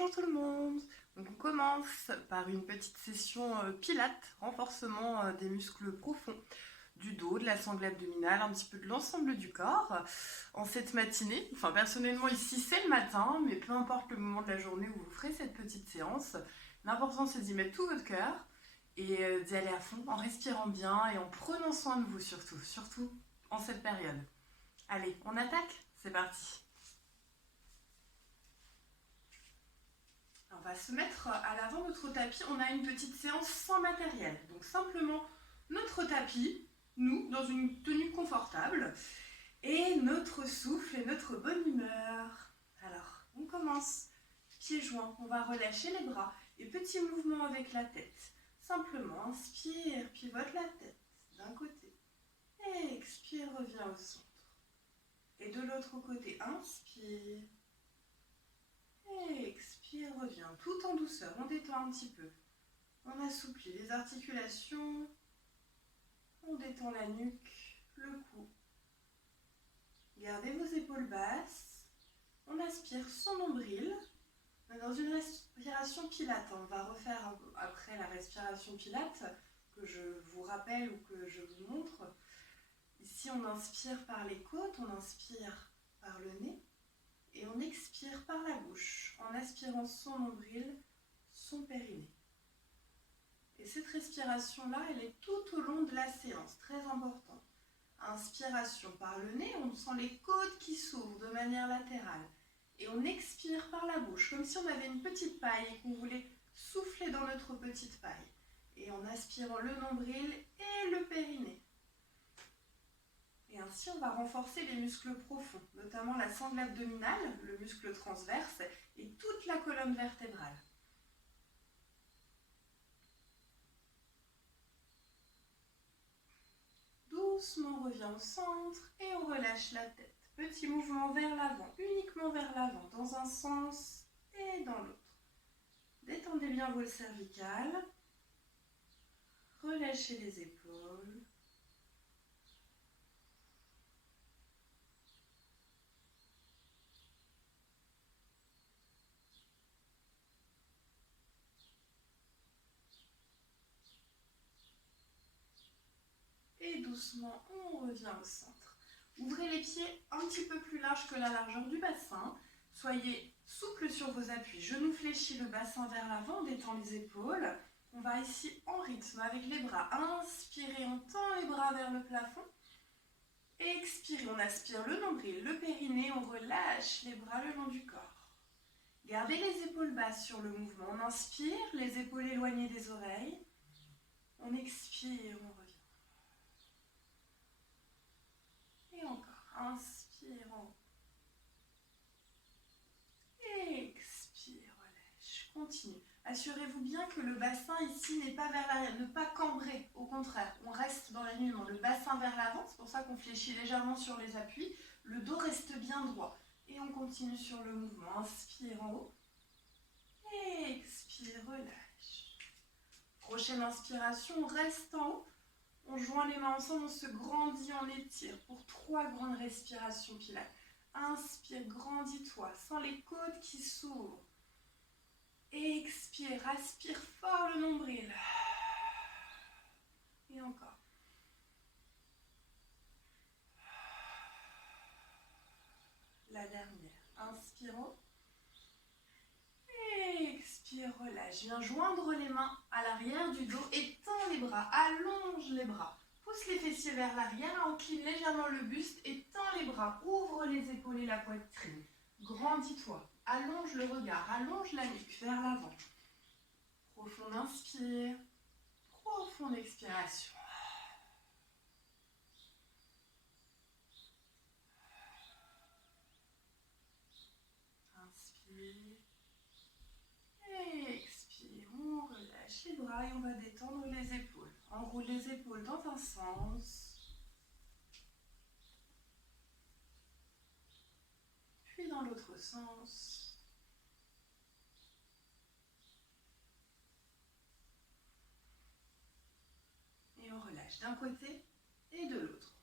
Bonjour tout le monde. Donc on commence par une petite session pilates, renforcement des muscles profonds du dos, de la sangle abdominale, un petit peu de l'ensemble du corps en cette matinée. Enfin personnellement ici c'est le matin, mais peu importe le moment de la journée où vous ferez cette petite séance, l'important c'est d'y mettre tout votre cœur et d'y aller à fond en respirant bien et en prenant soin de vous surtout en cette période. Allez, on attaque? C'est parti. On va se mettre à l'avant de notre tapis. On a une petite séance sans matériel. Donc simplement notre tapis, nous, dans une tenue confortable, et notre souffle et notre bonne humeur. Alors, on commence. Pieds joints, on va relâcher les bras et petit mouvement avec la tête. Simplement, inspire, pivote la tête d'un côté. Expire, reviens au centre. Et de l'autre côté, inspire. Expire, reviens, tout en douceur, on détend un petit peu. On assouplit les articulations, on détend la nuque, le cou. Gardez vos épaules basses, on aspire son nombril. On est dans une respiration pilate, on va refaire après la respiration pilate, que je vous rappelle ou que je vous montre. Ici on inspire par les côtes, on inspire par le nez. Et on expire par la bouche, en aspirant son nombril, son périnée. Et cette respiration-là, elle est tout au long de la séance, très importante. Inspiration par le nez, on sent les côtes qui s'ouvrent de manière latérale. Et on expire par la bouche, comme si on avait une petite paille et qu'on voulait souffler dans notre petite paille. Et en aspirant le nombril et le périnée. Et ainsi, on va renforcer les muscles profonds, notamment la sangle abdominale, le muscle transverse et toute la colonne vertébrale. Doucement, on revient au centre et on relâche la tête. Petit mouvement vers l'avant, uniquement vers l'avant, dans un sens et dans l'autre. Détendez bien vos cervicales. Relâchez les épaules. Et doucement, on revient au centre. Ouvrez les pieds un petit peu plus larges que la largeur du bassin. Soyez souple sur vos appuis. Genoux fléchis, le bassin vers l'avant, on détend les épaules. On va ici en rythme avec les bras. Inspirez, on tend les bras vers le plafond. Expirez, on aspire le nombril, le périnée, on relâche les bras le long du corps. Gardez les épaules basses sur le mouvement. On inspire, les épaules éloignées des oreilles. On expire, on revient. Et encore, inspire en haut. Expire, relâche, continue. Assurez-vous bien que le bassin ici n'est pas vers l'arrière, ne pas cambrer, au contraire, on reste dans l'alignement, le bassin vers l'avant, c'est pour ça qu'on fléchit légèrement sur les appuis, le dos reste bien droit. Et on continue sur le mouvement, inspire en haut, expire, relâche. Prochaine inspiration, on reste en haut. On joint les mains ensemble, on se grandit, on étire pour 3 grandes respirations pilates. Inspire, grandis-toi, sens les côtes qui s'ouvrent. Expire, aspire fort le nombril. Et encore. La dernière. Inspirons. Expire, relâche. Viens joindre les mains à l'arrière du dos et tends les bras, allonge les bras. Pousse les fessiers vers l'arrière, incline légèrement le buste et tends les bras. Ouvre les épaules et la poitrine. Grandis-toi. Allonge le regard, allonge la nuque vers l'avant. Profonde inspire. Profonde expiration. Inspire. Expire, on relâche les bras et on va détendre les épaules. Enroule les épaules dans un sens, puis dans l'autre sens. Et on relâche d'un côté et de l'autre.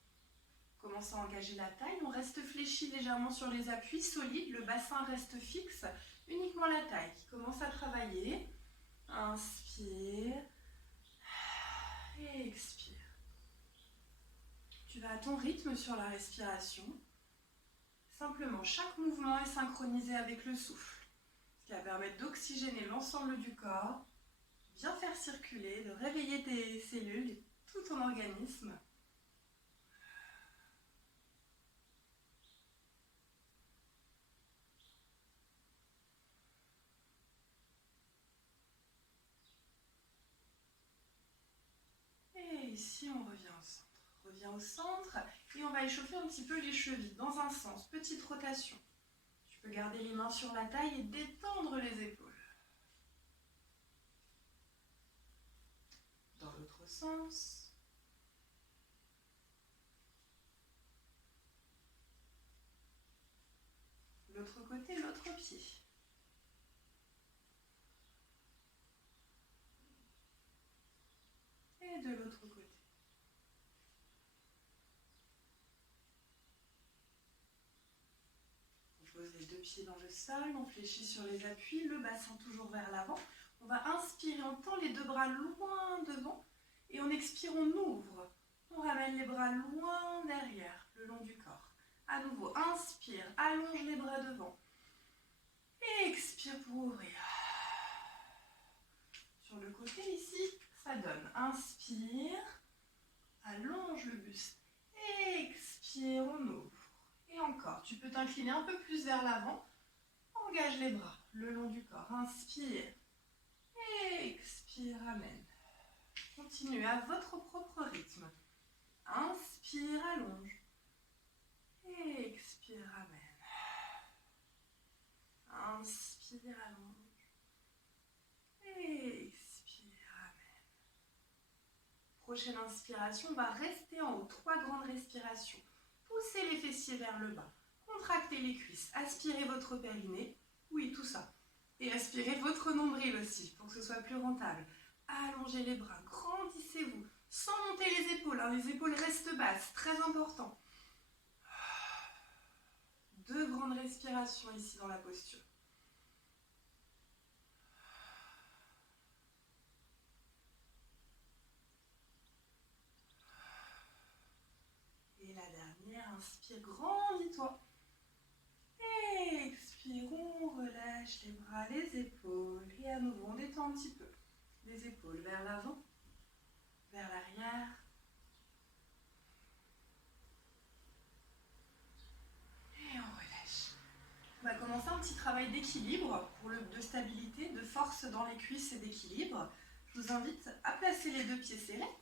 Commence à engager la taille, on reste fléchi légèrement sur les appuis solides, le bassin reste fixe, uniquement la taille qui commence à travailler. Inspire et expire. Tu vas à ton rythme sur la respiration. Simplement, chaque mouvement est synchronisé avec le souffle, ce qui va permettre d'oxygéner l'ensemble du corps, bien faire circuler, de réveiller tes cellules et tout ton organisme. Et ici, on revient au centre. Revient au centre et on va échauffer un petit peu les chevilles dans un sens, petite rotation. Tu peux garder les mains sur la taille et détendre les épaules. Dans l'autre sens. L'autre côté, l'autre pied. Et de l'autre côté. On pose les deux pieds dans le sol, on fléchit sur les appuis, le bassin toujours vers l'avant. On va inspirer, on tend les deux bras loin devant et on expire, on ouvre. On ramène les bras loin derrière, le long du corps. À nouveau, inspire, allonge les bras devant. Et expire pour ouvrir. Sur le côté ici, ça donne. Inspire, allonge le buste. Expire, on ouvre. Et encore, tu peux t'incliner un peu plus vers l'avant. Engage les bras le long du corps. Inspire. Expire, amène. Continuez à votre propre rythme. Inspire, allonge. Expire, amène. Inspire, allonge. Expire, amène. Prochaine inspiration, on va rester en haut. 3 grandes respirations. Poussez les fessiers vers le bas. Contractez les cuisses. Aspirez votre périnée. Oui, tout ça. Et aspirez votre nombril aussi, pour que ce soit plus rentable. Allongez les bras, grandissez-vous, sans monter les épaules. Les épaules restent basses, très important. 2 grandes respirations ici dans la posture. Et la dernière, inspire, grandis-toi. Expire, on relâche les bras, les épaules. Et à nouveau, on détend un petit peu. Les épaules vers l'avant, vers l'arrière. Et on relâche. On va commencer un petit travail d'équilibre, de stabilité, de force dans les cuisses et d'équilibre. Je vous invite à placer les 2 pieds serrés.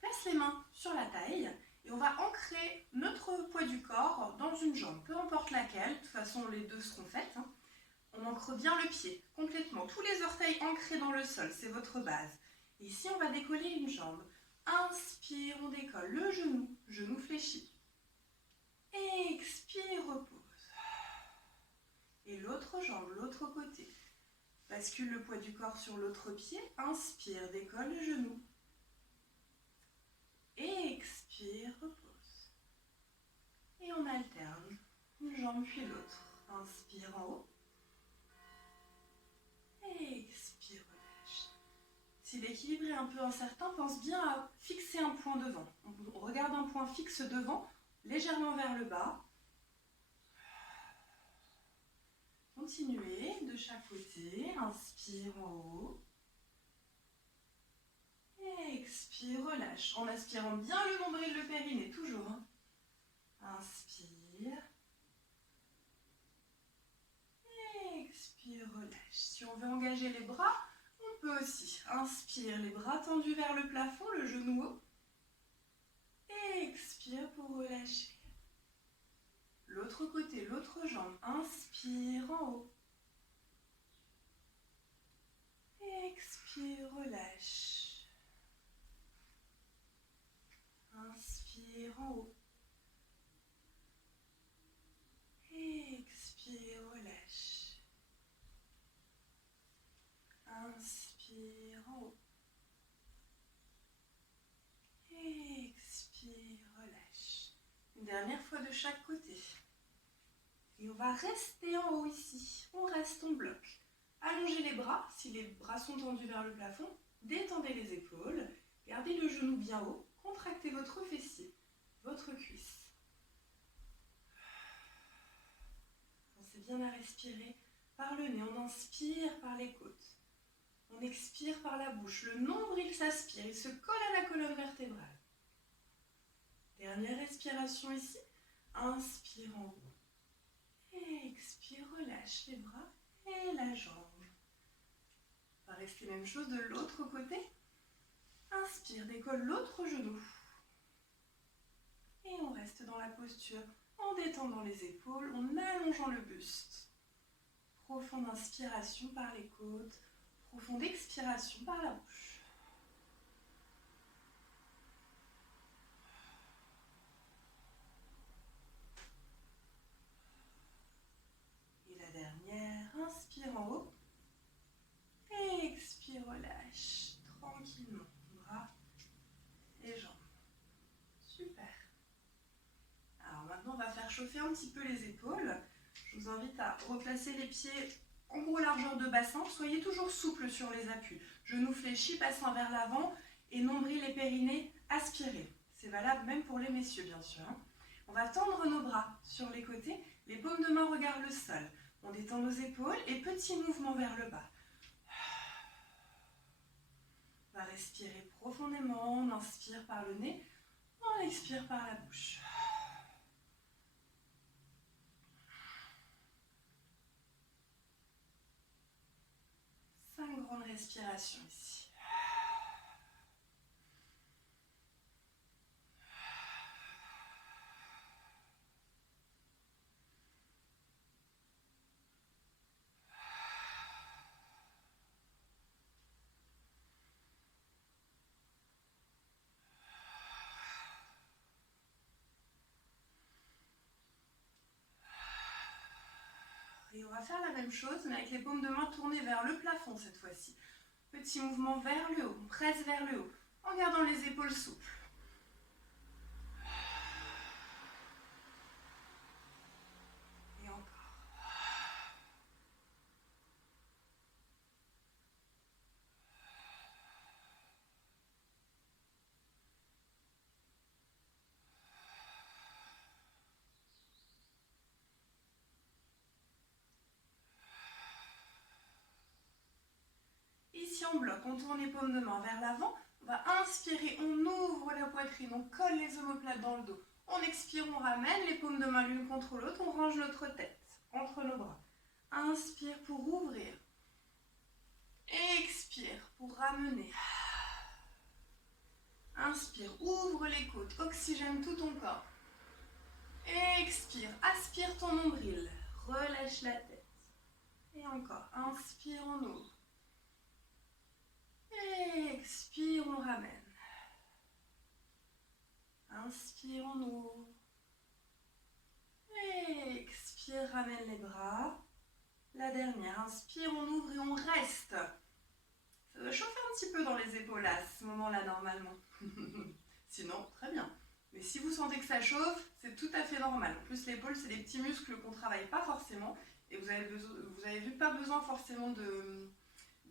Place les mains sur la taille. Et on va ancrer notre poids du corps dans une jambe, peu importe laquelle. De toute façon, les 2 seront faites. On ancre bien le pied, complètement. Tous les orteils ancrés dans le sol, c'est votre base. Et ici, on va décoller une jambe. Inspire, on décolle le genou, genou fléchi. Expire, repose. Et l'autre jambe, l'autre côté. Bascule le poids du corps sur l'autre pied. Inspire, décolle le genou. Expire, repose. Et on alterne une jambe puis l'autre. Inspire en haut. Expire, relâche. Si l'équilibre est un peu incertain, pense bien à fixer un point devant. On regarde un point fixe devant, légèrement vers le bas. Continuez de chaque côté. Inspire en haut. Expire, relâche. En aspirant bien le nombril, le périnée, toujours. Inspire. Expire, relâche. Si on veut engager les bras, on peut aussi. Inspire, les bras tendus vers le plafond, le genou haut. Expire pour relâcher. L'autre côté, l'autre jambe. Inspire en haut. Expire, relâche. Inspire en haut. Expire, relâche. Inspire en haut. Expire, relâche. Une dernière fois de chaque côté. Et on va rester en haut ici. On reste, on bloque. Allongez les bras, si les bras sont tendus vers le plafond, détendez les épaules, gardez le genou bien haut, contractez votre fessier, votre cuisse. Pensez bien à respirer par le nez, on inspire par les côtes. On expire par la bouche, le nombril s'aspire, il se colle à la colonne vertébrale. Dernière respiration ici, inspire en haut. Expire, relâche les bras et la jambe. On va rester même chose de l'autre côté. Inspire, décolle l'autre genou. Et on reste dans la posture en détendant les épaules, en allongeant le buste. Profonde inspiration par les côtes, profonde expiration par la bouche. Et la dernière, inspire en haut. Et expire, relâche tranquillement. Bras et jambes. Super. Alors maintenant, on va faire chauffer un petit peu les épaules. Je vous invite à replacer les pieds en gros largeur de bassin. Soyez toujours souple sur les appuis. Genoux fléchis, bassin vers l'avant et nombril et périnée aspirés. C'est valable même pour les messieurs, bien sûr. On va tendre nos bras sur les côtés. Les paumes de main regardent le sol. On détend nos épaules et petit mouvement vers le bas. On va respirer profondément. On inspire par le nez. On expire par la bouche. 5 grandes respirations ici. Et on va faire la même chose, mais avec les paumes de main tournées vers le plafond cette fois-ci. Petit mouvement vers le haut, on presse vers le haut, en gardant les épaules souples. Et encore. Ici on bloque, on tourne les paumes de main vers l'avant. On va inspirer, on ouvre la poitrine, on colle les omoplates dans le dos. On expire, on ramène les paumes de main l'une contre l'autre, on range notre tête entre nos bras. Inspire pour ouvrir. Expire pour ramener. Inspire, ouvre les côtes, oxygène tout ton corps. Expire, aspire ton nombril, relâche la tête. Et encore, inspire, on ouvre. Expire, on ramène. Inspire, on ouvre. Expire, ramène les bras. La dernière, inspire, on ouvre et on reste. Ça doit chauffer un petit peu dans les épaules à ce moment-là normalement. Sinon, très bien. Mais si vous sentez que ça chauffe, c'est tout à fait normal. En plus, l'épaule, c'est des petits muscles qu'on ne travaille pas forcément. Et vous avez vu, pas besoin forcément de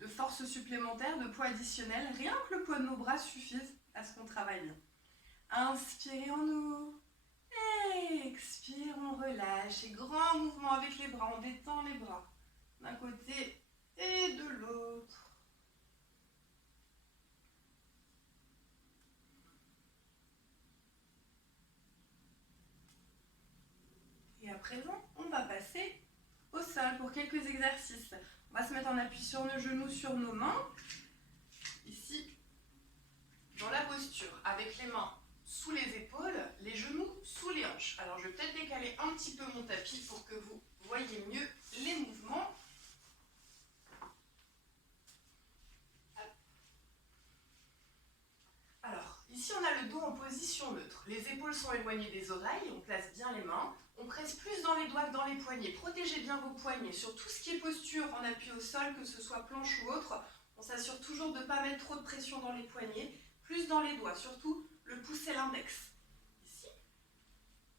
force supplémentaire, de poids additionnel. Rien que le poids de nos bras suffise à ce qu'on travaille bien. Inspirez, on ouvre. Expire, on relâche. Et grand mouvement avec les bras, on détend les bras. D'un côté et de l'autre. Et à présent, on va passer au sol pour quelques exercices. On va se mettre en appui sur nos genoux, sur nos mains. Ici, dans la posture, avec les mains sous les épaules, les genoux sous les hanches. Alors, je vais peut-être décaler un petit peu mon tapis pour que vous voyez mieux les mouvements. Alors, ici, on a le dos en position neutre. Les épaules sont éloignées des oreilles, on place bien les mains. On presse plus dans les doigts que dans les poignets. Protégez bien vos poignets. Sur tout ce qui est posture en appui au sol, que ce soit planche ou autre, on s'assure toujours de ne pas mettre trop de pression dans les poignets, plus dans les doigts, surtout le pouce et l'index. Ici,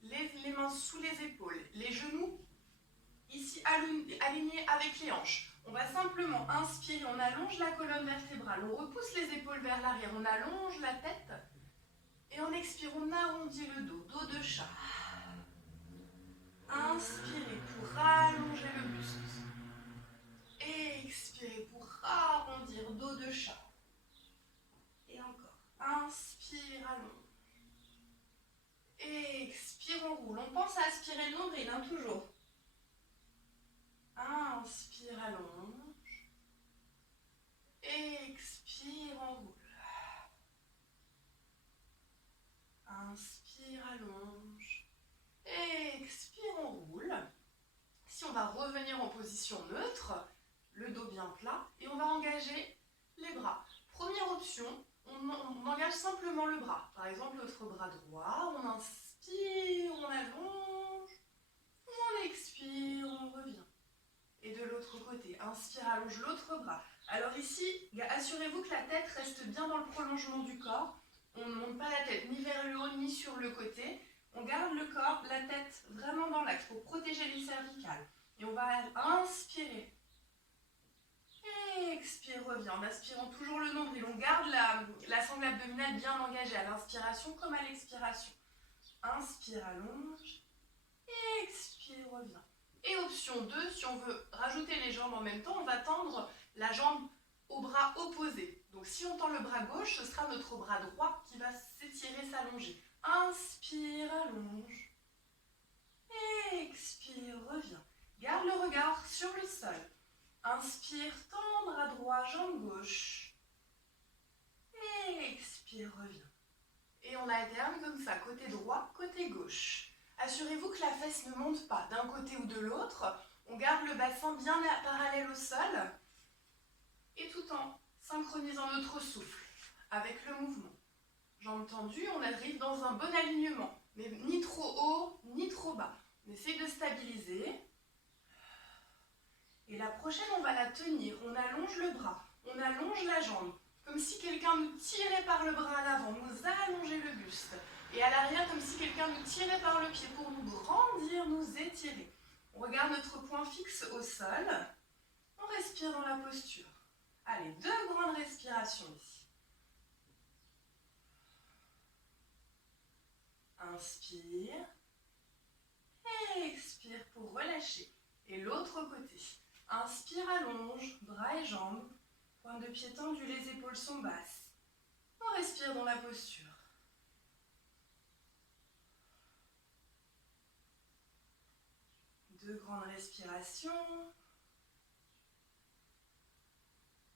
les mains sous les épaules, les genoux ici alignés avec les hanches. On va simplement inspirer, on allonge la colonne vertébrale, on repousse les épaules vers l'arrière, on allonge la tête. Et on expire, on arrondit le dos, dos de chat. Inspirez pour allonger le buste. Expirez pour arrondir, dos de chat. Et encore. Inspire, allonge. Expire, on roule. On pense à aspirer le nombril, toujours. Inspire, allonge. Expire, on roule. Inspire, allonge. Expire, on roule. Si on va revenir en position neutre, le dos bien plat, et on va engager les bras. Première option, on engage simplement le bras. Par exemple, notre bras droit, on inspire, on allonge, on expire, on revient. Et de l'autre côté, inspire, allonge l'autre bras. Alors ici, assurez-vous que la tête reste bien dans le prolongement du corps. On ne monte pas la tête ni vers le haut ni sur le côté. On garde le corps, la tête vraiment dans l'axe pour protéger les cervicales. Et on va inspirer. Expire, revient en aspirant toujours le nombril. On garde la sangle abdominale bien engagée à l'inspiration comme à l'expiration. Inspire, allonge. Expire, revient. Et option 2, si on veut rajouter les jambes en même temps, on va tendre la jambe au bras opposé. Donc si on tend le bras gauche, ce sera notre bras droit qui va s'étirer, s'allonger. Inspire, allonge. Expire, revient. Garde le regard sur le sol. Inspire, tend bras droit, jambe gauche. Expire, revient. Et on alterne comme ça, côté droit, côté gauche. Assurez-vous que la fesse ne monte pas d'un côté ou de l'autre. On garde le bassin bien parallèle au sol. Et tout en synchronisant notre souffle avec le mouvement. Jambes tendues, on arrive dans un bon alignement. Mais ni trop haut, ni trop bas. On essaie de stabiliser. Et la prochaine, on va la tenir. On allonge le bras, on allonge la jambe. Comme si quelqu'un nous tirait par le bras à l'avant, nous allongeait le buste. Et à l'arrière, comme si quelqu'un nous tirait par le pied pour nous grandir, nous étirer. On regarde notre point fixe au sol. On respire dans la posture. Allez, 2 grandes respirations ici. Inspire. Expire pour relâcher. Et l'autre côté. Inspire, allonge, bras et jambes. Pointe de pied tendu, les épaules sont basses. On respire dans la posture. 2 grandes respirations.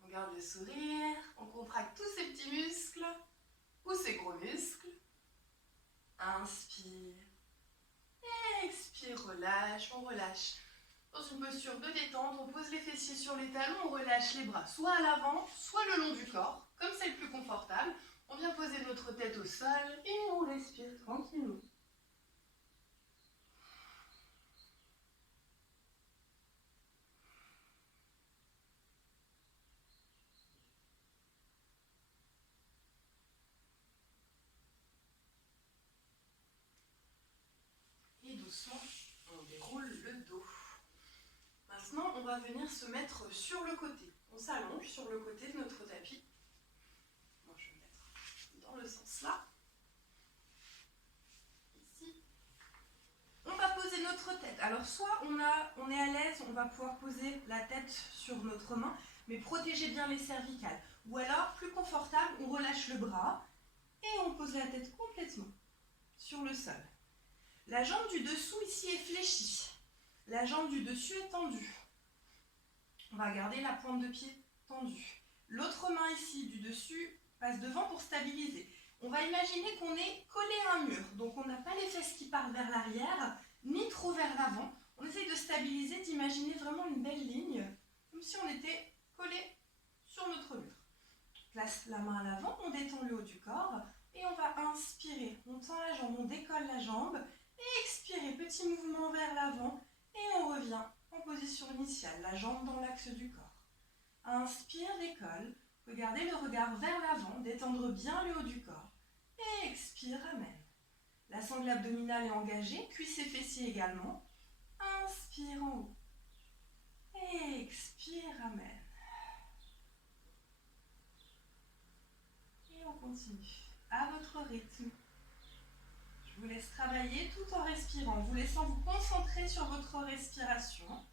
On garde le sourire. On contracte tous ces petits muscles ou ces gros muscles. Inspire. Expire, relâche, on relâche. Dans une posture de détente, on pose les fessiers sur les talons, on relâche les bras soit à l'avant, soit le long du corps, comme c'est le plus confortable. On vient poser notre tête au sol et on respire tranquillement. Et doucement, on déroule le dos. Maintenant, on va venir se mettre sur le côté. On s'allonge sur le côté de notre tapis. Moi, je vais me mettre dans le sens là. Ici. On va poser notre tête. Alors, soit on est à l'aise, on va pouvoir poser la tête sur notre main, mais protégez bien les cervicales. Ou alors, plus confortable, on relâche le bras et on pose la tête complètement sur le sol. La jambe du dessous ici est fléchie. La jambe du dessus est tendue. On va garder la pointe de pied tendue. L'autre main ici du dessus passe devant pour stabiliser. On va imaginer qu'on est collé à un mur. Donc on n'a pas les fesses qui partent vers l'arrière, ni trop vers l'avant. On essaye de stabiliser, d'imaginer vraiment une belle ligne, comme si on était collé sur notre mur. On place la main à l'avant, on détend le haut du corps et on va inspirer. On tend la jambe, on décolle la jambe. Et expirez, petit mouvement vers l'avant et on revient en position initiale, la jambe dans l'axe du corps. Inspire, décolle, regardez le regard vers l'avant, détendre bien le haut du corps. Et expire, ramène. La sangle abdominale est engagée, cuisses et fessiers également. Inspire en haut. Expire, ramène. Et on continue à votre rythme. Je vous laisse travailler tout en respirant, vous laissant vous concentrer sur votre respiration.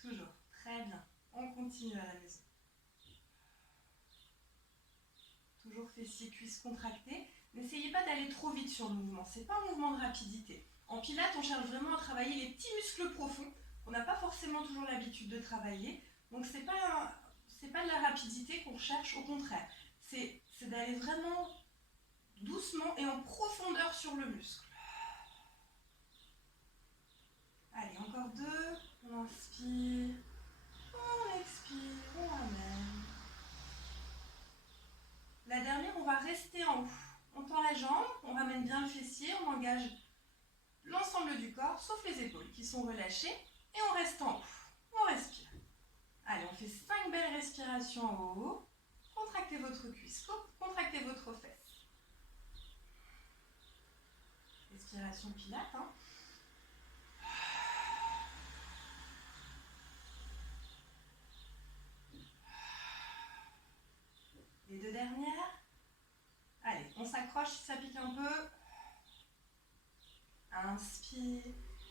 Toujours, très bien. On continue à la maison. Toujours fessiers, cuisses contractées. N'essayez pas d'aller trop vite sur le mouvement, c'est pas un mouvement de rapidité. En pilates, on cherche vraiment à travailler les petits muscles profonds qu'on n'a pas forcément toujours l'habitude de travailler. Donc c'est pas de la rapidité qu'on cherche, au contraire. C'est d'aller vraiment doucement et en profondeur sur le muscle. Allez, encore 2. On inspire, on expire, on ramène. La dernière, on va rester en haut. On tend la jambe, on ramène bien le fessier, on engage l'ensemble du corps, sauf les épaules qui sont relâchées, et on reste en haut. On respire. Allez, on fait 5 belles respirations en haut. Contractez votre cuisse, contractez votre fesse. Respiration pilates. Les 2 dernières. Allez, on s'accroche si ça pique un peu. Inspire.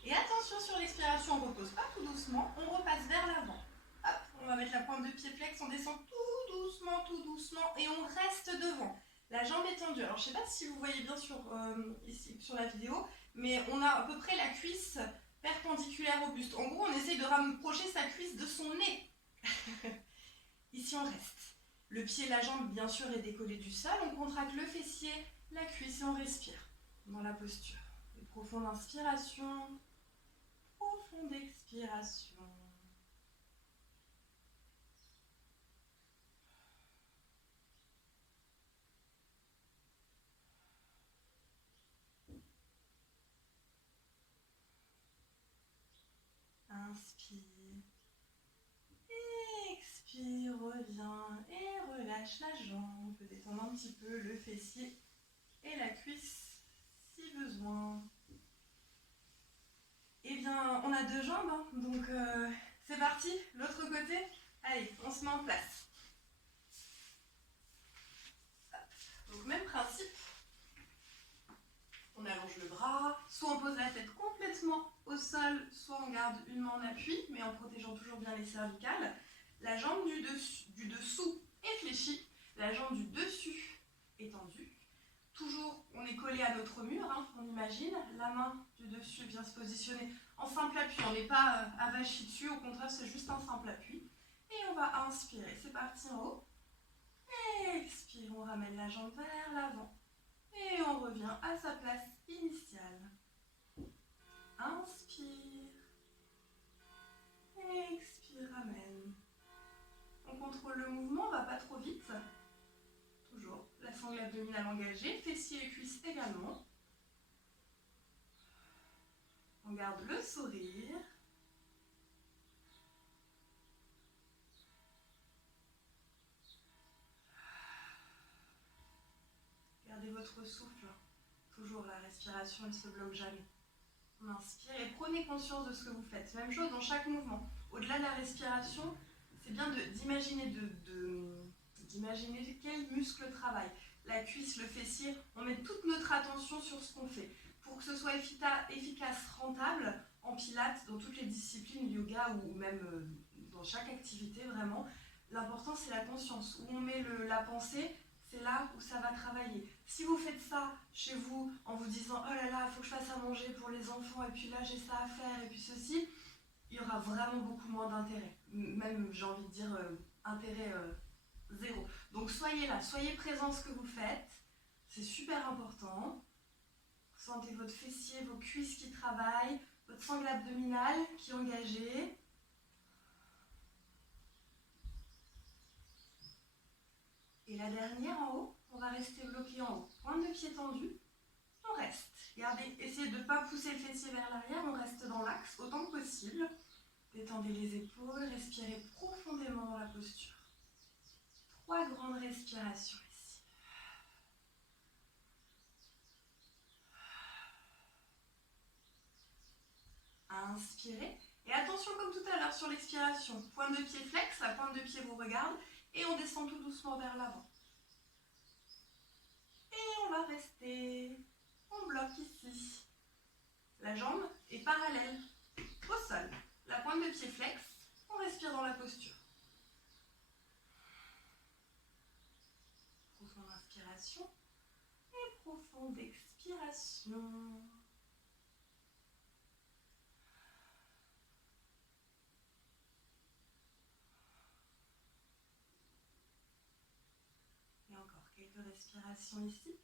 Et attention sur l'expiration, on ne repose pas tout doucement, on repasse vers l'avant. Hop, on va mettre la pointe de pied flex, on descend tout doucement et on reste devant. La jambe est tendue. Alors je ne sais pas si vous voyez bien ici sur la vidéo, mais on a à peu près la cuisse perpendiculaire au buste. En gros, on essaye de rapprocher sa cuisse de son nez. Ici, on reste. Le pied, la jambe, bien sûr, est décollé du sol. On contracte le fessier, la cuisse et on respire dans la posture. Et profonde inspiration, profonde expiration. Inspire. Expire, reviens et relâche la jambe. On peut détendre un petit peu le fessier et la cuisse si besoin. Eh bien, on a 2 jambes, donc c'est parti, l'autre côté. Allez, on se met en place. Donc même principe, on allonge le bras, soit on pose la tête complètement au sol, soit on garde une main en appui, mais en protégeant toujours bien les cervicales. La jambe du dessous est fléchie, la jambe du dessus est tendue. Toujours, on est collé à notre mur, on imagine. La main du dessus vient se positionner en simple appui. On n'est pas avachi dessus, au contraire, c'est juste un simple appui. Et on va inspirer. C'est parti en haut. Expire, on ramène la jambe vers l'avant. Et on revient à sa place initiale. Inspire. Expire, ramène. On contrôle le mouvement, on ne va pas trop vite. Toujours la sangle abdominale engagée, fessiers et cuisses également. On garde le sourire. Gardez votre souffle. Toujours la respiration, elle ne se bloque jamais. On inspire et prenez conscience de ce que vous faites. Même chose dans chaque mouvement. Au-delà de la respiration, c'est bien d'imaginer d'imaginer quel muscle travaille. La cuisse, le fessier, on met toute notre attention sur ce qu'on fait. Pour que ce soit efficace, rentable, en pilates, dans toutes les disciplines, yoga ou même dans chaque activité, vraiment, l'important c'est la conscience. Où on met la pensée, c'est là où ça va travailler. Si vous faites ça chez vous en vous disant « Oh là là, il faut que je fasse à manger pour les enfants et puis là j'ai ça à faire et puis ceci », il y aura vraiment beaucoup moins d'intérêt. Même, j'ai envie de dire, intérêt zéro. Donc soyez là, soyez présents à ce que vous faites. C'est super important. Sentez votre fessier, vos cuisses qui travaillent, votre sangle abdominale qui est engagée. Et la dernière en haut, on va rester bloqué en haut. Pointe de pied tendue, on reste. Essayez de ne pas pousser le fessier vers l'arrière, on reste dans l'axe autant que possible. Détendez les épaules, respirez profondément dans la posture. 3 grandes respirations ici. Inspirez. Et attention comme tout à l'heure sur l'expiration, pointe de pied flex, la pointe de pied vous regarde et on descend tout doucement vers l'avant. Et on va rester. On bloque ici. La jambe est parallèle au sol. La pointe de pied flex, on respire dans la posture. Profonde inspiration et profonde expiration. Et encore quelques respirations ici.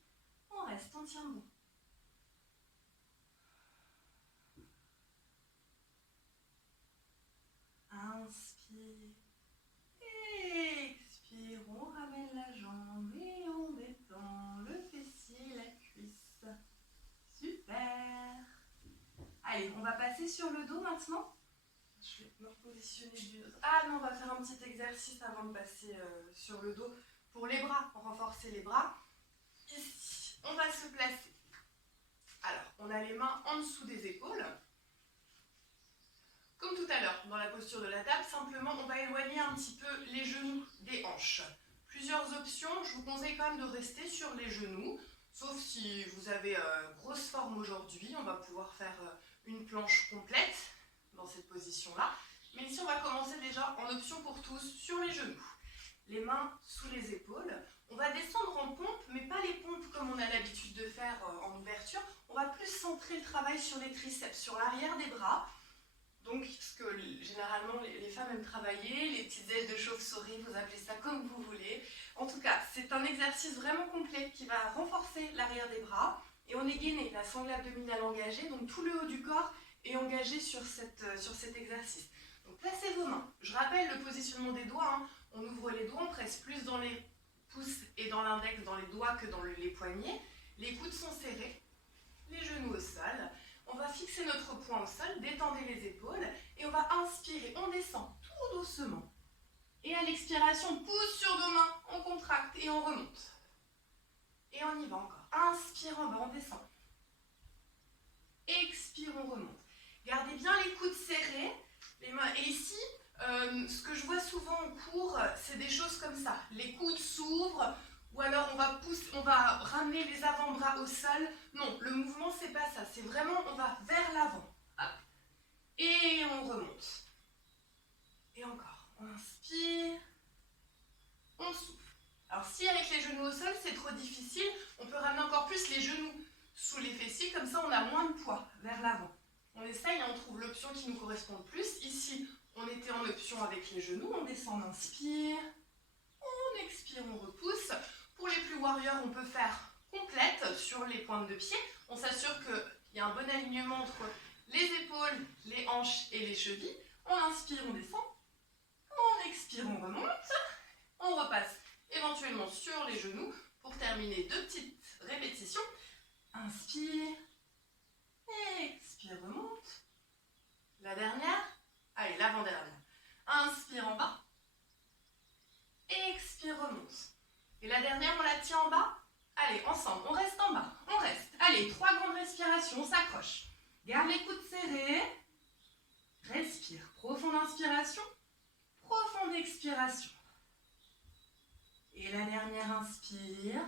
On reste, on tient bon. Inspire, expire, on ramène la jambe et on détend le fessier et la cuisse. Super. Allez, on va passer sur le dos maintenant. Je vais me repositionner d'une autre. Ah non, on va faire un petit exercice avant de passer sur le dos pour les bras, pour renforcer les bras. Ici, on va se placer. Alors, on a les mains en dessous des épaules. Comme tout à l'heure, dans la posture de la table, simplement on va éloigner un petit peu les genoux des hanches. Plusieurs options, je vous conseille quand même de rester sur les genoux, sauf si vous avez grosse forme aujourd'hui, on va pouvoir faire une planche complète dans cette position-là. Mais ici on va commencer déjà en option pour tous sur les genoux. Les mains sous les épaules. On va descendre en pompe, mais pas les pompes comme on a l'habitude de faire en ouverture. On va plus centrer le travail sur les triceps, sur l'arrière des bras. Donc, parce que généralement, les femmes aiment travailler, les petites ailes de chauve-souris, vous appelez ça comme vous voulez. En tout cas, c'est un exercice vraiment complet qui va renforcer l'arrière des bras. Et on est gainé, la sangle abdominale engagée, donc tout le haut du corps est engagé sur cet exercice. Donc, placez vos mains. Je rappelle le positionnement des doigts. On ouvre les doigts, on presse plus dans les pouces et dans l'index, dans les doigts que dans les poignets. Les coudes sont serrés, les genoux au sol. On va fixer notre poing au sol, détendez les épaules et on va inspirer, on descend tout doucement. Et à l'expiration, on pousse sur nos mains, on contracte et on remonte. Et on y va encore. Inspire en bas, on descend. Expire, on remonte. Gardez bien les coudes serrés, les mains. Et ici, ce que je vois souvent en cours, c'est des choses comme ça. Les coudes s'ouvrent. Ou alors on va ramener les avant-bras au sol. Non, le mouvement c'est pas ça. C'est vraiment on va vers l'avant. Et on remonte. Et encore. On inspire. On souffle. Alors si avec les genoux au sol c'est trop difficile, on peut ramener encore plus les genoux sous les fessiers. Comme ça on a moins de poids vers l'avant. On essaye, on trouve l'option qui nous correspond le plus. Ici, on était en option avec les genoux. On descend, on inspire. On expire, on repousse. Pour les plus warriors, on peut faire complète sur les pointes de pied. On s'assure qu'il y a un bon alignement entre les épaules, les hanches et les chevilles. On inspire, on descend. On expire, on remonte. On repasse éventuellement sur les genoux pour terminer 2 petites répétitions. Inspire. Expire, remonte. La dernière. Allez, l'avant-dernière. Inspire en bas. Expire, remonte. Et la dernière, on la tient en bas. Allez, ensemble, on reste en bas. On reste. Allez, 3 grandes respirations, on s'accroche. Garde les coudes serrés. Respire. Profonde inspiration. Profonde expiration. Et la dernière, inspire.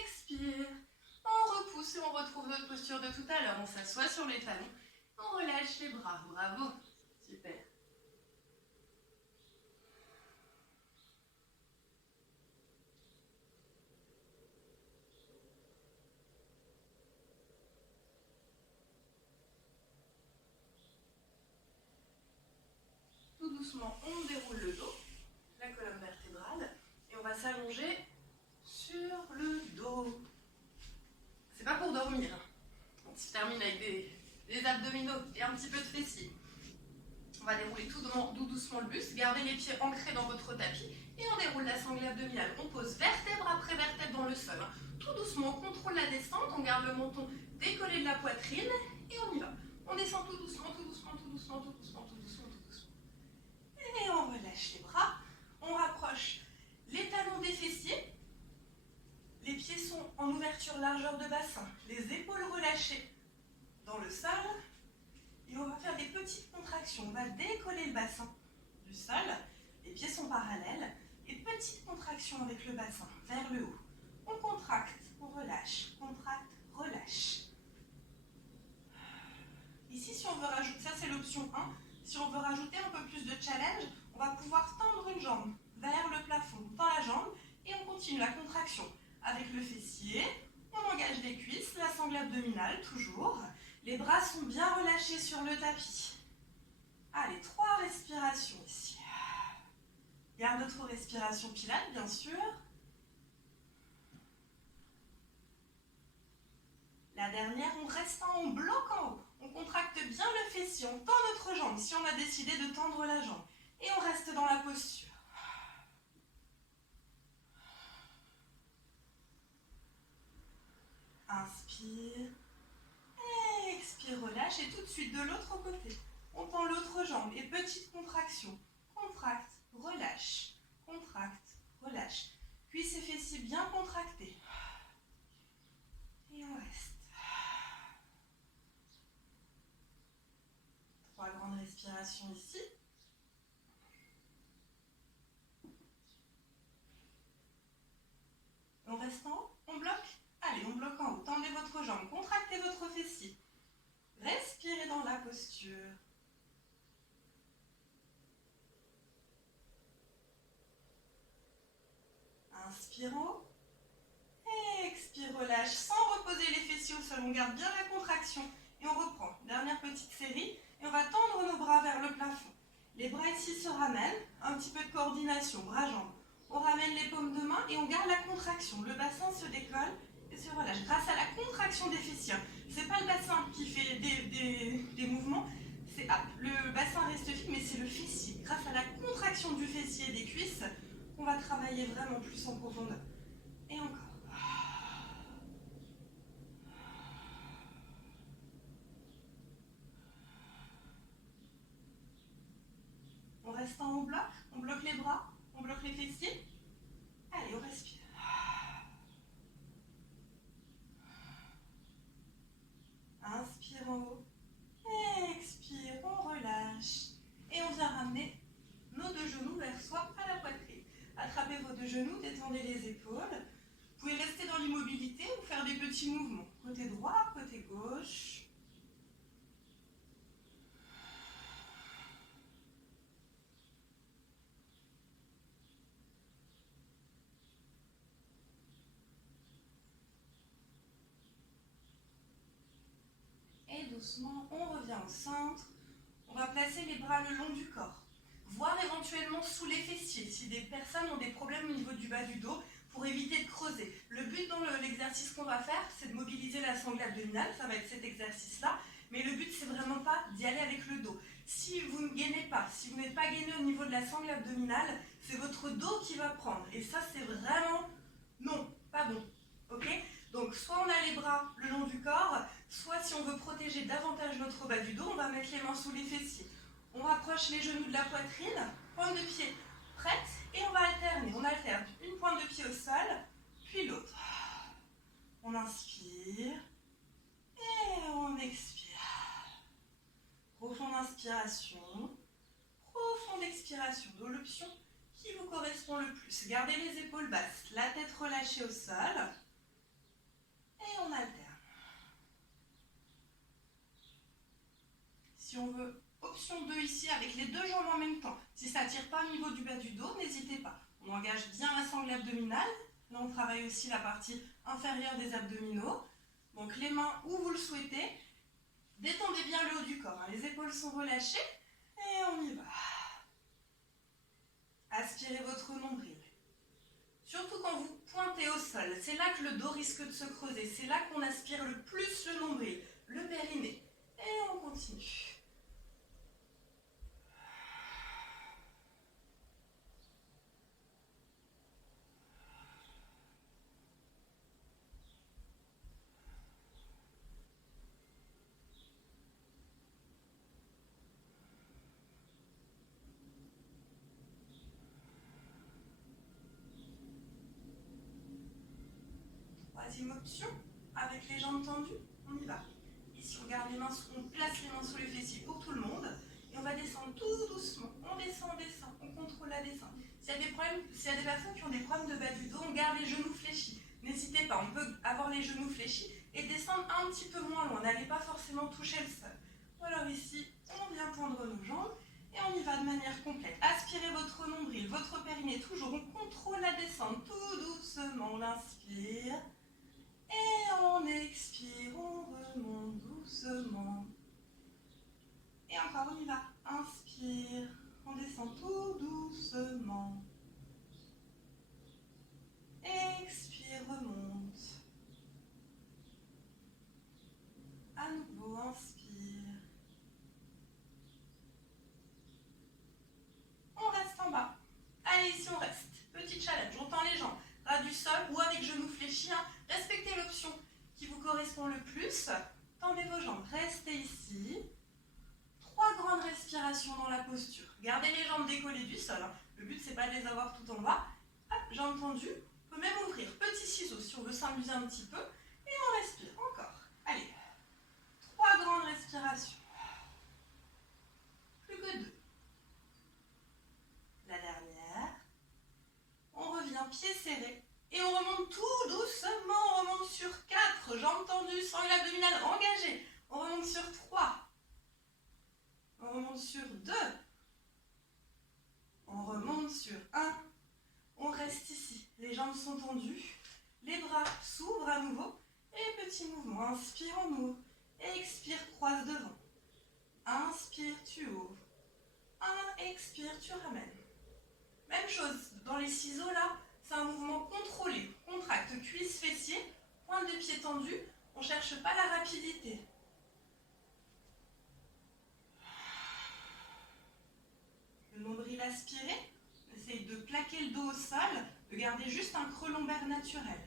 Expire. On repousse et on retrouve notre posture de tout à l'heure. On s'assoit sur les talons. On relâche les bras. Bravo. Super. Doucement, on déroule le dos, la colonne vertébrale, et on va s'allonger sur le dos. C'est pas pour dormir. On se termine avec des abdominaux et un petit peu de fessiers. On va dérouler tout doucement le buste, gardez les pieds ancrés dans votre tapis et on déroule la sangle abdominale. On pose vertèbre après vertèbre dans le sol. tout doucement, on contrôle la descente, on garde le menton décollé de la poitrine et on y va. On descend tout doucement, tout doucement, tout doucement, tout doucement, tout doucement, tout doucement. Et on relâche les bras, on rapproche les talons des fessiers. Les pieds sont en ouverture largeur de bassin, les épaules relâchées dans le sol. Et on va faire des petites contractions. On va décoller le bassin du sol. Les pieds sont parallèles. Et petites contractions avec le bassin vers le haut. On contracte, on relâche, contracte, relâche. Ici, si on veut rajouter, ça c'est l'option 1. Si on veut rajouter un peu plus de challenge, on va pouvoir tendre une jambe vers le plafond. On tend la jambe et on continue la contraction. Avec le fessier, on engage les cuisses, la sangle abdominale toujours. Les bras sont bien relâchés sur le tapis. Allez, 3 respirations ici. Garde notre respiration pilates, bien sûr. La dernière, on reste en bloc en haut. On contracte bien le fessier, on tend notre jambe si on a décidé de tendre la jambe. Et on reste dans la posture. Inspire. Expire, relâche et tout de suite de l'autre côté. On tend l'autre jambe et petite contraction. Contracte, relâche, contracte, relâche. Cuisses et fessiers bien contractés. Et on reste. 3 grandes respirations ici. On reste en haut, on bloque. Allez, on bloque en haut. Tendez votre jambe, contractez votre fessier. Respirez dans la posture. Inspire en haut. Expire, relâche, sans reposer les fessiers au sol. On garde bien la contraction et on reprend. Dernière petite série et on va tendre nos bras vers le plafond. Les bras ici se ramènent, un petit peu de coordination, bras-jambes. On ramène les paumes de main et on garde la contraction. Le bassin se décolle et se relâche grâce à la contraction des fessiers. C'est pas le bassin qui fait des mouvements, le bassin reste fixe, mais c'est le fessier. Grâce à la contraction du fessier et des cuisses, on va travailler vraiment plus en profondeur. Et encore. On reste en haut bloc, on bloque les bras, on bloque les fessiers. Allez, on respire. Inspire en haut. Expire, on relâche. Et on vient ramener nos 2 genoux vers soi à la poitrine. Attrapez vos 2 genoux, détendez les épaules. Vous pouvez rester dans l'immobilité ou faire des petits mouvements. Côté droit, côté gauche. Et doucement, on revient au centre. On va placer les bras le long du corps, voire éventuellement sous les fessiers, si des personnes ont des problèmes au niveau du bas du dos, pour éviter de creuser. Le but dans l'exercice qu'on va faire, c'est de mobiliser la sangle abdominale, ça va être cet exercice-là, mais le but, c'est vraiment pas d'y aller avec le dos. Si vous ne gainez pas, si vous n'êtes pas gainé au niveau de la sangle abdominale, c'est votre dos qui va prendre, et ça, c'est vraiment non, pas bon, ok ? Donc, soit on a les bras le long du corps, soit si on veut protéger davantage notre bas du dos, on va mettre les mains sous les fessiers. On rapproche les genoux de la poitrine, pointe de pied prête, et on va alterner. On alterne une pointe de pied au sol, puis l'autre. On inspire et on expire. Profonde inspiration, profonde expiration. Donc l'option qui vous correspond le plus. Gardez les épaules basses, la tête relâchée au sol. Et on alterne. Si on veut, option 2 ici, avec les 2 jambes en même temps. Si ça ne tire pas au niveau du bas du dos, n'hésitez pas. On engage bien la sangle abdominale. Là, on travaille aussi la partie inférieure des abdominaux. Donc, les mains où vous le souhaitez. Détendez bien le haut du corps. Les épaules sont relâchées. Et on y va. Aspirez votre nombril. Surtout quand vous pointez au sol. C'est là que le dos risque de se creuser. C'est là qu'on aspire le plus le nombril, le périnée. Et on continue. troisième option, avec les jambes tendues, on y va. Ici, on garde les mains, on place les mains sous les fessiers pour tout le monde. Et on va descendre tout doucement. On descend, on contrôle la descente. S'il y a des personnes qui ont des problèmes de bas du dos, on garde les genoux fléchis. N'hésitez pas, on peut avoir les genoux fléchis et descendre un petit peu moins loin. N'allez pas forcément toucher le sol. Ou alors ici, on vient tendre nos jambes et on y va de manière complète. Aspirez votre nombril, votre périnée, toujours. On contrôle la descente tout doucement. On inspire et on expire. On remonte doucement. Et encore, on y va. Inspire, on descend tout doucement. Expire, remonte. À nouveau, inspire. On reste en bas. Allez, ici on reste. Petit challenge, on tend les jambes. Ras du sol ou avec genoux fléchis. Respectez l'option qui vous correspond le plus. Tendez vos jambes. Restez ici. 3 grandes respirations dans la posture. Gardez les jambes décollées du sol. Le but, c'est pas de les avoir tout en bas. Hop, jambes tendues. On peut même ouvrir. Petit ciseau si on veut s'amuser un petit peu. Et on respire. Encore. Allez. 3 grandes respirations. Plus que 2. La dernière. On revient pieds serrés. Et on remonte tout doucement. On remonte sur 4. Jambes tendues, sangle abdominale engagée. On remonte sur 3. On remonte sur 2. On remonte sur 1. On reste ici. Les jambes sont tendues. Les bras s'ouvrent à nouveau. Et petit mouvement. Inspire, on ouvre. Expire, croise devant. Inspire, tu ouvres. Expire, tu ramènes. Même chose. Dans les ciseaux, là, c'est un mouvement contrôlé. Contracte cuisses, fessiers. Pointe de pied tendue. On ne cherche pas la rapidité. Le nombril aspiré. Essayez de plaquer le dos au sol, de garder juste un creux lombaire naturel.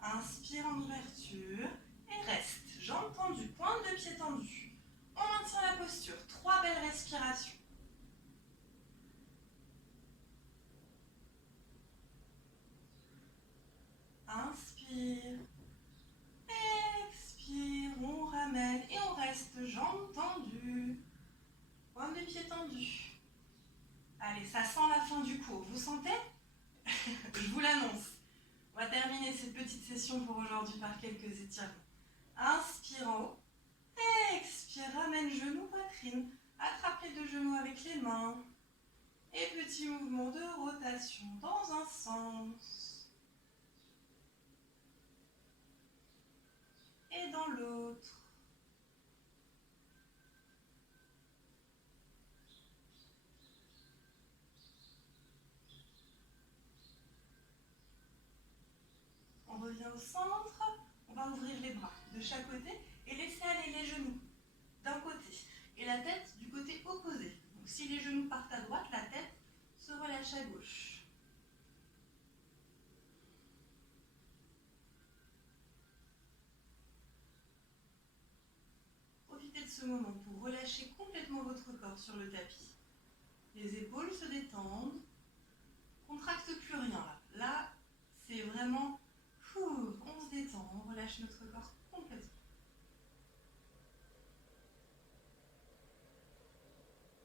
Inspire en ouverture et reste. Jambes tendues, pointe de pied tendue. On maintient la posture. 3 belles respirations. Inspire. Expire. On ramène et on reste jambes tendues. Pointe de pied tendue. Allez, ça sent la fin du cours. Vous sentez? Je vous l'annonce. On va terminer cette petite session pour aujourd'hui par quelques étirements. Inspire en haut. Expire, ramène genoux, poitrine. Attrape les 2 genoux avec les mains. Et petit mouvement de rotation dans un sens. Et dans l'autre. On revient au centre. On va ouvrir les bras de chaque côté et laisser aller les genoux d'un côté. Et la tête du côté opposé. Donc si les genoux partent à droite, la tête se relâche à gauche. Profitez de ce moment pour relâcher complètement votre corps sur le tapis. Les épaules se détendent. Contracte plus rien là. Là, c'est vraiment... on se détend, on relâche notre corps complètement.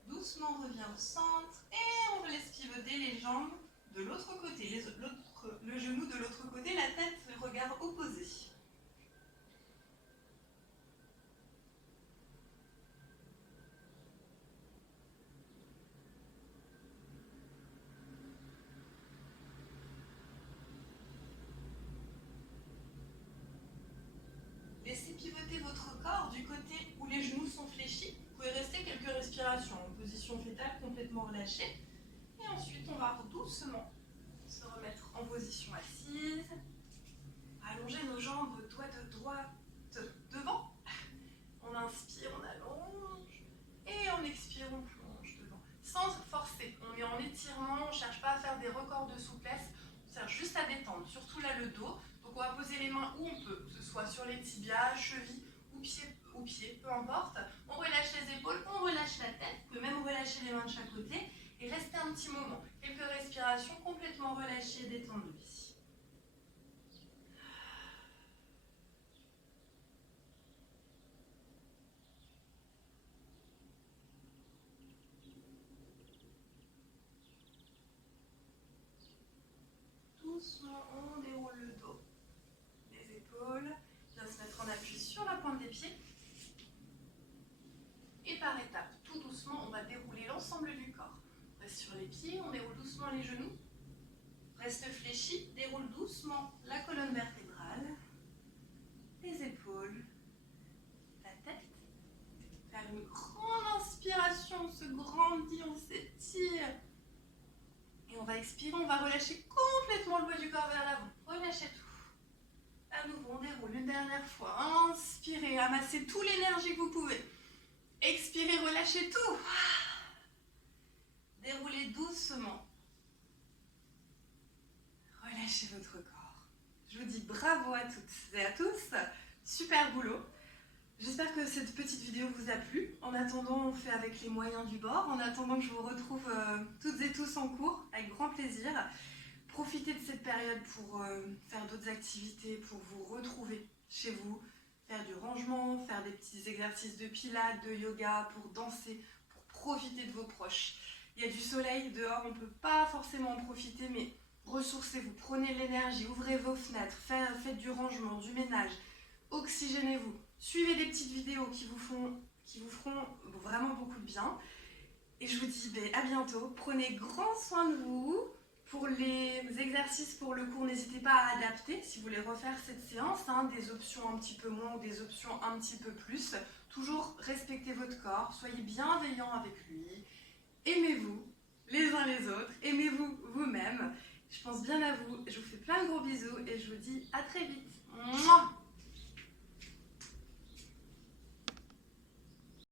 Doucement, on revient au centre et on laisse pivoter les jambes de l'autre côté, le genou de l'autre côté, la tête, le regard opposé. Laissez pivoter votre corps du côté où les genoux sont fléchis. Vous pouvez rester quelques respirations en position fétale complètement relâchée. Et ensuite, on va doucement se remettre en position assise. Allonger nos jambes doigts de droite devant. On inspire, on allonge. Et on expire, on plonge devant. Sans forcer. On est en étirement, on ne cherche pas à faire des records de souplesse. sert juste à détendre, surtout là le dos. Donc on va poser les mains où on peut, que ce soit sur les tibias, chevilles ou pieds, peu importe. On relâche les épaules, on relâche la tête, on peut même relâcher les mains de chaque côté et rester un petit moment. Quelques respirations complètement relâchées et détendues ici. Doucement, on déroule le dos, les épaules, bien se mettre en appui sur la pointe des pieds. Et par étapes, tout doucement, on va dérouler l'ensemble du corps. On reste sur les pieds, on déroule doucement les genoux. Reste fléchi, déroule doucement la colonne vertébrale, les épaules, la tête. Faire une grande inspiration, on se grandit, on s'étire. Et on va expirer, on va relâcher complètement le poids du corps vers l'avant. Relâchez tout. À nouveau, on déroule une dernière fois. Inspirez, amassez toute l'énergie que vous pouvez. Expirez, relâchez tout. Déroulez doucement. Relâchez votre corps. Je vous dis bravo à toutes et à tous. Super boulot. J'espère que cette petite vidéo vous a plu. En attendant, on fait avec les moyens du bord. En attendant que je vous retrouve toutes et tous en cours, avec grand plaisir. Profitez de cette période pour faire d'autres activités, pour vous retrouver chez vous, faire du rangement, faire des petits exercices de pilates, de yoga, pour danser, pour profiter de vos proches. Il y a du soleil dehors, on ne peut pas forcément en profiter, mais ressourcez-vous, prenez l'énergie, ouvrez vos fenêtres, faites du rangement, du ménage, oxygénez-vous. Suivez des petites vidéos qui vous feront vraiment beaucoup de bien. Et je vous dis à bientôt. Prenez grand soin de vous. Pour les exercices pour le cours, n'hésitez pas à adapter si vous voulez refaire cette séance. Des options un petit peu moins ou des options un petit peu plus. Toujours respectez votre corps. Soyez bienveillants avec lui. Aimez-vous les uns les autres. Aimez-vous vous-même. Je pense bien à vous. Je vous fais plein de gros bisous et je vous dis à très vite. Mouah.